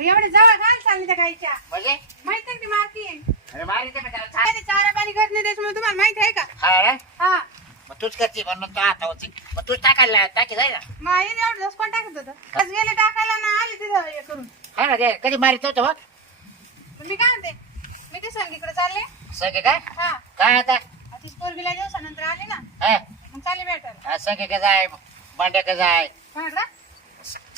एवढे जवळ घाल चालली त्या गाईच्या? म्हणजे? माहीत आहे की मारती चार ते चारा पाणी करत नाही त्याच्यामुळे तुम्हाला माहीत आहे का? हा? हा. मग तूच करते म्हणून तो आता होती. मग तूच टाकायला टाकी जाय ना. मग येईल एवढं कोण टाकत होतं? आज गेले टाकायला ना आले तिथं हे करून. हा ना ते कधी मारित होतं मग? मग मी काय म्हणते? मी ते संगीकडे चालले. सगळे काय? हा. काय आता? तीच पोरगीला दिवसानंतर आली ना. हा. चालले भेटायला. हा, संगे का जाय बांड्या का जाय म्हटलं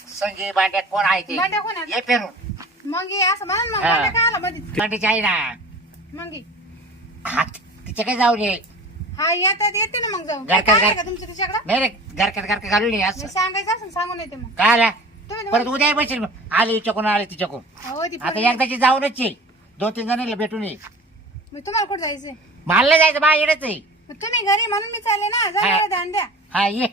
संगे बांड्या कोण आहे ते? बांड्या कोण आहे? ये पेरून मग असं म्हणून मग हा. काय आलं आहे ना. मग. हा तिच्या काय जाऊ नये हा येतात येते ना मग जाऊ घर का- काय घर- का तुमचं तिच्याकडं? नाही रे घालून ये असं. सांगायचं असं सांगून येते मग. काय आला? तुम्ही परत उद्या बसेल आले हिच्याकडून आले तिच्याकडून. हो ती आता पोरगी- एकदाची जाऊनच ये. दोन तीन जणांना भेटून ये. मग तुम्हाला कुठं जायचंय? मला नाही जायचं बा येणच आहे. तुम्ही घरी म्हणून मी चालले ना जाऊ ध्यान द्या हा ये.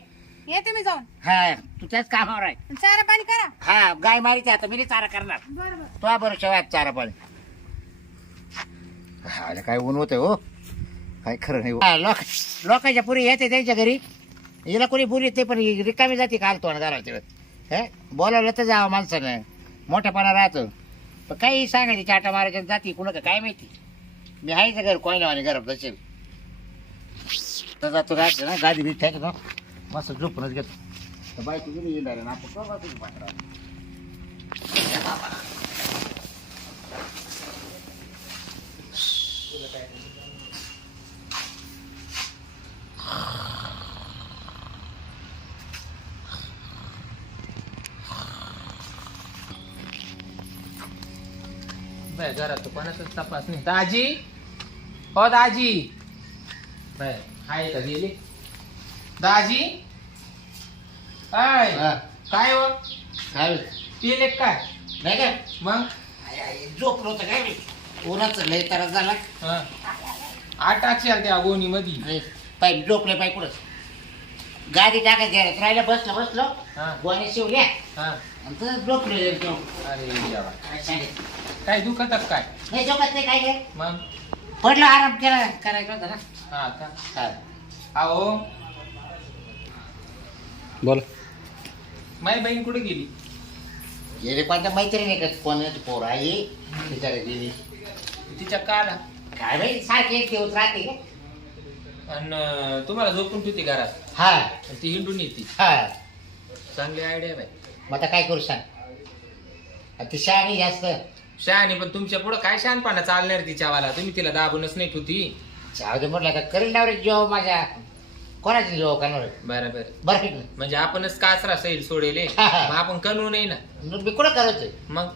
येते मी जाऊन. हा तू त्याच कामावर आहे. चारा पाणी करा. हा गाय मारीचे आता मी नाही चारा करणार. बरं बरं. तो बरं शेवाय चारा पाणी हा काय ऊन होतंय हो. काय खरं नाही हो. हा, लोक लोकांच्या पुरी येते त्यांच्या घरी. हिला कोणी पुरी येते पण ही रिकामी जाते काल तो घालायला हे बोलावलं तर जावं माणसानं. मोठ्यापणा राहतो. पण काही सांगायची चाटा मारायच्या जाती कुणा काय माहिती? मी आहे घर कोयनावाने घरात बसेल. तर जातो राहते ना गादी बीत ठेक ना. मस्त झोपूनच घेतो. तर बायको गेली येणार आहे ना आपण करू तुम्ही पाठरा बाय घरात कोणाचाच तपास नाही. दाजी? हो दाजी. बाय आहे का गेली? दाजी? काय हा. काय हो? काय पिले काय? नाही का मग? झोपलो होतं काय मी उन्हाचं लय त्रास झाला. हा. आठ त्या गोणी मध्ये आणि पाय झोपले पाय कुठं गाडी टाकायची आहे. राहिलं बसलो बसलो. हा. गोण्या शिवल्या. हा. आणि झोपले अरे देवा. काय? काय दुखत काय? नाही झोपत नाही काय काय मग? पडलं आराम केला करायचं होतं ना. हा का? हा. अहो. बोल. माझी बहीण कुठे गेली? गेले कोणत्या मैत्रिणी का कोणाची पोर आहे? तिच्याकडे गेली. तिच्या काला. काय बाई सारखी एक दिवस राहते का? आणि तुम्हाला झोपून ठेवते घरात. हा. आणि ती हिंडून येते. हा. चांगली आयडिया बाई. मग आता काय करू सांग? आता ती शहाणी जास्त. शहाणी पण तुमच्या पुढं काय शहाणपणा चालणार तिच्यावाला? तुम्ही तिला दाबूनच नाही ठेवती. जाऊ दे म्हटलं आता करेल ना रे जेव्हा माझ्या कोणाची जेव्हा करणार बरोबर बरं की नाही? म्हणजे आपणच काचरा सैल सोडेले. मग आपण करू नाही ना. मी कुठं करतोय मग?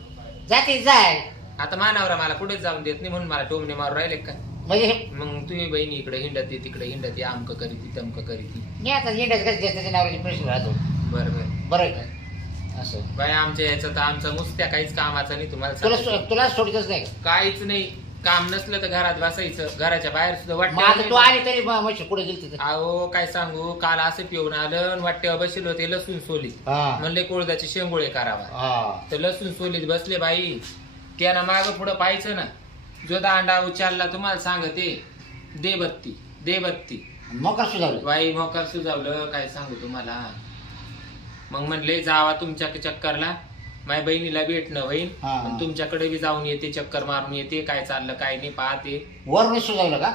जाते जाय. आता मानावरा मला कुठेच जाऊन देत नाही म्हणून मला टोमणे मारू राहिले का? म्हणजे? मग तुम्ही बहिणी इकडे हिंडत तिकडे हिंडत आमक करीती तमक करीती मी आता येण्यास कसं त्याच्या नावाची प्रश्न राहतो बरोबर बरं आहे का? असं. बाय आमच्या याचं तर आमचा मुस्त्या काहीच कामाचा नाही तुम्हाला तुला सांगतो. सो- तुला सोडतच नाही का? काहीच नाही. काम नसलं तर घरात बसायचं. घराच्या बाहेर सुद्धा तू वाटत आली तरी मग म्हशी पुढे गेली तिथे. अहो काय सांगू? काल असं पिऊन आलं आणि वाट्यावर बसलो होते लसूण सोली हा. म्हणले कोळदाचे शेंगोळे करावा. हा. तर लसूण सोलीत बसले बाई. त्यानं माग पुढं पाहायचं ना. जो दांडा उचलला तुम्हाला सांगते. दे बत्ती दे बत्ती मग कसं बाई मोकार सुजावलं काय सांगू तुम्हाला? मग म्हणले जावा तुमच्या चक्करला. माझ्या बहिणीला भेटणं होईल. हा. तुमच्याकडे बी जाऊन येते चक्कर मारून येते. काय चाललं काय नाही पाहते. वरून सुधावलं का?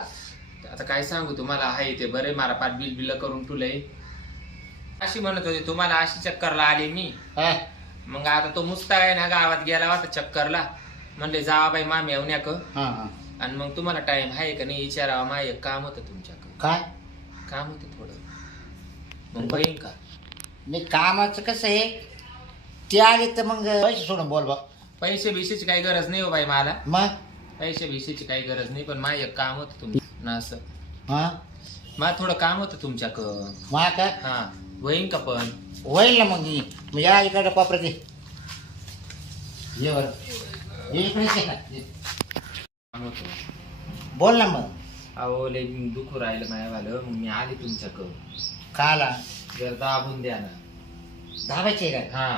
आता काय सांगू तुम्हाला आहे ते बरे मारा पाठ बिल बिल करून ठुलंय अशी म्हणत होते तुम्हाला अशी चक्करला आले मी. हा. मग आता तो मुस्ताक आहे ना गावात गेला होता चक्करला. म्हणले जावा बाई मामी येऊन का. हा हा. आणि मग तुम्हाला टाइम आहे का नाही विचारावा. मा एक काम होतं तुमच्याकडं. काय? काम होतं थोडं. मग बहीण का? नाही कामाचं कसं आहे? ते आले तर मग पैसे सोडून बोल बघ पैसे बिशेची काही गरज नाही हो बाई मला. मग? पैसे बिशेची काही गरज नाही पण मा एक काम होतं तुमचं. ना असं. हा? मला थोडं काम होतं तुमच्याकडं. मग का? हा बहीण का पण? होईल ना मग मी. मग या इकडे कोपऱ्यात ये. ये बरं. ये इकडेच ये. ना. ये. काम होतं. बोल ना मग. अहो लय दुखू राहिलं मायावालं. मग मी आले तुमच्याकडं. काला? जर दाबून द्या ना. धाबायचे काय हा.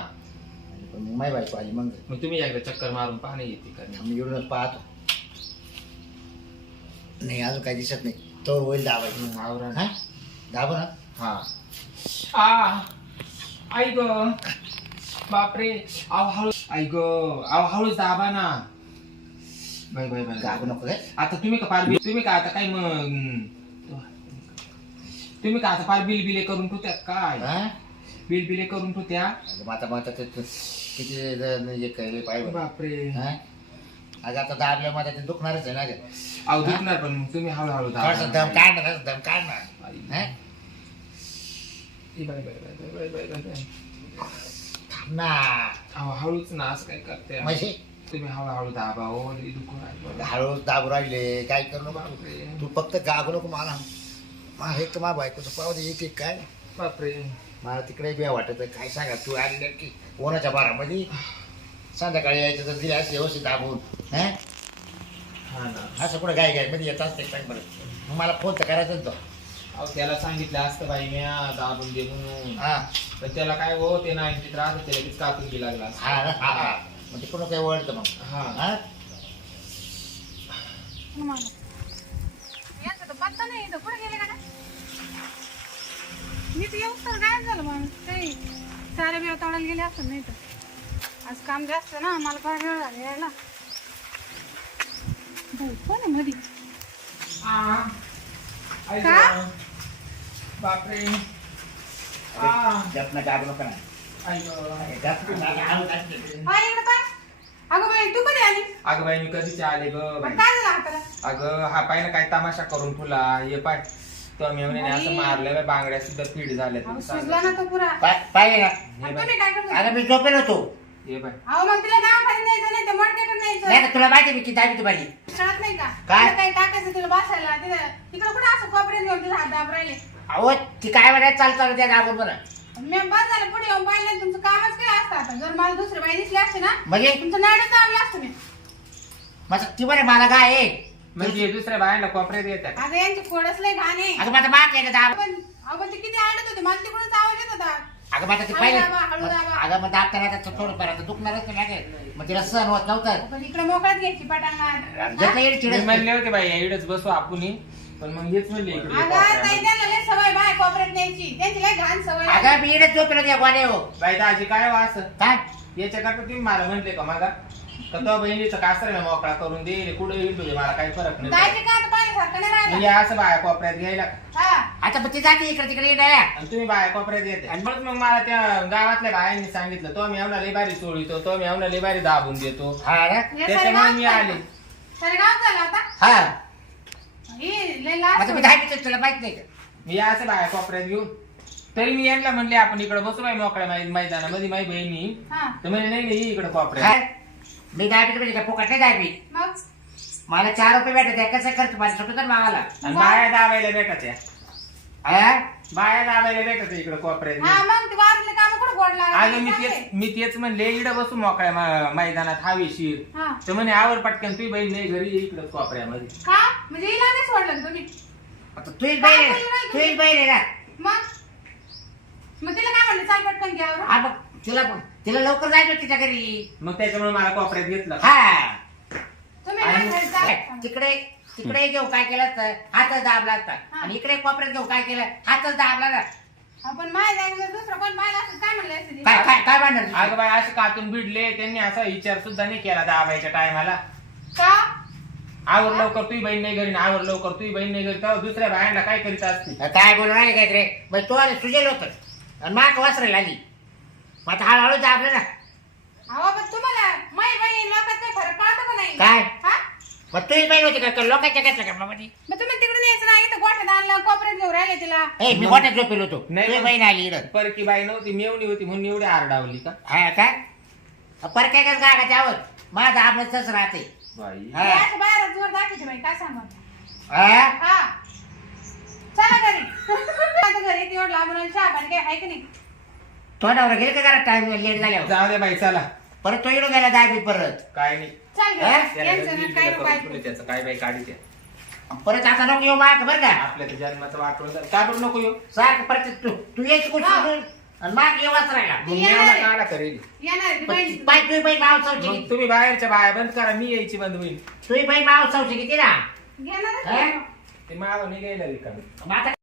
पण मग माय बायको आली मग. मग तुम्ही एकदा चक्कर मारून पाहणे येते का नाही? मी इकडूनच पाहतो. नाही अजून काही दिसत नाही. तोर होईल धाबायची मग आवरा ना. हा? धाबो ना. हा. आ आई ग. बापरे. आव हळू आई ग. आव हळूच दाबा ना. Bye bye bye. गागू नको रे आता तुम्ही का पार बिल तुम्ही का आता काय मग तुम्ही का आता पार बिल बिले करून ठेवत्या काय? हा? बिल बिले करून ठेवत्या. अगं मग आता ते- ते- किती जण हे पाहिजे बापरे? अगं आता दाबल्या मध्ये ते दुखणारच आहे ना गं. अहो दुखणार पण मग तुम्ही हळूहळू थोडंसं दाबा दम असं दम काढणार. आई. हा? Bye bye bye bye bye bye bye थांब ना अहो हळूच ना असं काय करते तुम्ही हळूहळू दाबा हो लई दुखून राहिलं. हळू दाबू राहिले काय करू नको. बापरे. तू फक्त गागू नको मला. मा हे तर मा बायकोचं पाहू दे येते काय? बापरे. मला तिकडे बी वाटत. काय सांगा तू आली की कोणाच्या बारामध्ये संध्याकाळी यायचं तर दिले असं व्यवस्थित दाबून हा? हा ना. असं कुठं गाय गायमध्ये येत असते काय बरं? मग मला फोन तर करायचंच तो अहो त्याला सांगितलं असतं बाई मी दाबून दे म्हणून हा. पण त्याला काय हो ते नाही त्रास त्याला लगेच कापून बी लागला असता. हा हा हा. मग तिकडून काही वळतं मग? हा. हा? मला. यांचा तर पत्ता नाही इथं कुठे गेले का? मी तर येऊच तर गायब झालं माणूस काही सारे बिळ तोडायला गेले असं नाही तर. आज काम जास्त ना मला फार वेळ झाला यायला. भाऊ कोण आहे मधी? का? बापरे. जपना नका ना ना. हा इकडे अगं बाई तू कधी आली? अगं बाई मी कधीच आले ग पण बाई काय झालं हाताला? अगं हा पाय ना काय तमाशा करून तुला. ये पाय. तो मेवणे असं. मारलं बांगड्या सुद्धा पीड झाल्या सुजला ना तो पुरा. पाय- पाहिजे ना? आणि तुम्ही काय करता? अगं मी झोपेल होतो. ये बाय अहो मग तिला गावापर्यंत न्यायचं नाही तर मडक्याकडे नाही न्यायचं. का तुला माहिती आहे मी किती दाबी माझी कळत नाही का? काय? तिला काही टाकायचं तिला बसायला तिला तिकडे कुठे असं कोपऱ्यात घेऊन तिला हात दाब राहिले? अहो ती काय म्हणायचं चाल चालू त्या दाबून बरं मी बस झालं पुढे येऊन पाहिलं नाही, तुमचं कामच काय असतं आता? जर मला दुसरी बाई दिसली असते ना म्हणजे तुमचं नाडं चावलं असतं मी. मग ती म्हणे मला काय आहे? म्हणजे दुसऱ्या बायांना कोपऱ्यात येतात. अगं यांची खोडच लय घाणे. अगं माझा माग आहे ना दाब? ते किती आडत होते मला तिकडूनच आवाज येत होता. अगं माझं ते दाबा, हळू दाबा. अगं मग दाबताना आता थोडं फार आता दुखणारच नाही लागेल मग तिला सहन होत नव्हतं. पण इकडे मोकळात घ्यायची पटांगणार घेतलं येईल मी चिडच म्हणले होते बाई इकडेच बसू आपण पण मग हेच म्हणले इकडे अगं ताई कोपऱ्यामध्ये. त्यांना लय सवय बाय कोपऱ्यात न्यायची. त्यांची लय घाण सवय लागली. अगं मी झोपेल त्या हो. बाई दाजी काय वास काय? याच्याकरता तुम्ही मला म्हणले का माझा का तो बहिणीचं कासर ना मोकळा करून देईल कुठे येईल तुझे? मला काही फरक नाही जायचे का आता पाहिल्यासारखं नाही म्हणजे असं बाया कोपऱ्यात घ्यायला. का? हा. आता मग ती जाते इकडे तिकडे येणार आणि तुम्ही बाया कोपऱ्यात येते. आणि म्हणून मग मला त्या गावातल्या बायांनी सांगितलं तो मी आम्हाला लेबारी सोडितो तो मी आम्हाला लेबारी दाबून देतो. हा ना? हे त्याच्यामुळे मी आले. झालं. सारे गावात झालं आता? हा. हे लय लाज आता मी तुला माहीत नाही का? मी असं बाया कोपऱ्यात घेऊन तरी मी यांना म्हणले आपण इकडे बसू बाई मोकळ्या मैदानामध्ये माझी बहिणी. हा. तर म्हणे नाही नाही इकडे कोपऱ्यात. मी दहा मिनिटं म्हणजे काय फुकट नाही दहा मग? मला चार रुपये भेटत आहे कसं खर्च मला सुटत ना मावाला? आणि बाया दाबायला भेटत या हा? बाया दाबायला भेटत इकडे कोपऱ्यात हा. मग ते वारले काम कुठं गोड अगं मी तेच मी तेच म्हणले इकडे बसू मोकळ्या मै- मैदानात हवेशीर. हा. तर म्हणे आवर पटकन तुझी बहीण नाही घरी इकडे कोपऱ्यामध्ये. का? म्हणजे हिला नाही सोडलं तुम्ही? आता तुझीच बहीण आहे तुझीच बहीण आहे ना. मग? मग तिला काय म्हणलं चाल पटकन घ्यावर हा मग तिला तिला लवकर जायचं तिच्या घरी. मग त्याच्यामुळे मला कोपऱ्यात घेतलं. हा. तुम्ही आणि-. तिकडे तिकडे घेऊ काय केलं असतं हातच दाबला असता आणि इकडे कोपऱ्यात घेऊ काय केलं हातच दाबला ना आपण माझ्या जागेवर दुसरं कोण पाहिलं असं काय म्हणलं असं ते? काय काय काय म्हणणार अगं? बाई असे कातून भिडले त्यांनी असा विचार सुद्धा नाही केला दाबायच्या टायमाला. का? आवर लवकर तुझी बहीण नाही घरी आणि आवर लवकर तुझी बहीण नाही घरी दुसऱ्या बायांना काय करीत असते काय बोलू राहिले काय रे मग तो आले सुजेल होत. आणि माक वासरायला आली. मग आता हळूहळू दाबलं ना. अहो पण तुम्हाला माई लोकात फरक का नाही? काय? हा? मग तुझी बहीण होती का? लोकांच्या घरच्या का मध्ये मग तुम्ही तिकडून यायचं ना इथं गोठ्यात आणलं कोपऱ्यात घेऊन राहिले तिला. ए मी मोठ्यात झोपेल होतो. नाही, तुझी मग- बहीण आली इकडं परकी बाई नव्हती मेवणी होती म्हणून एवढी आरडावली का? हा काय पर काय काय गागा त्यावर माझं आपलं तसं राहते. बाई. हा. असं बाहेर जोर दाखवते बाई काय सांगा? हा? हा. चला घरी. आता घरी तेवढं लांबून चहा पाणी काय आहे की नाही? तोंडावर गेले का जरा टाइम लेट झाल्यावर? जाऊ दे बाई चला. परत तो इकडे गेला दाबी परत. काय नाही. चल हा? घरी यांचं ना काय त्याचं. काय बाई काढी परत आता नको येऊ माग बरं का? आपल्या त्या जन्माचं वाटवलं झालं. का बरं नको येऊ? सारखं परत तू तू यायची कुठं हा. सोडून आणि माग ये वाचरायला मग मेवणा काला करेल येणार आहे ती बहीण. बाई तुझी बहीण माव चौची मग तुम्ही बाहेरच्या बाया बंद करा मी यायची बंद होईल. तुझी बहीण माव चौची किती ना? घेणारच हा? ते मागं निघायला रिकामी मग आता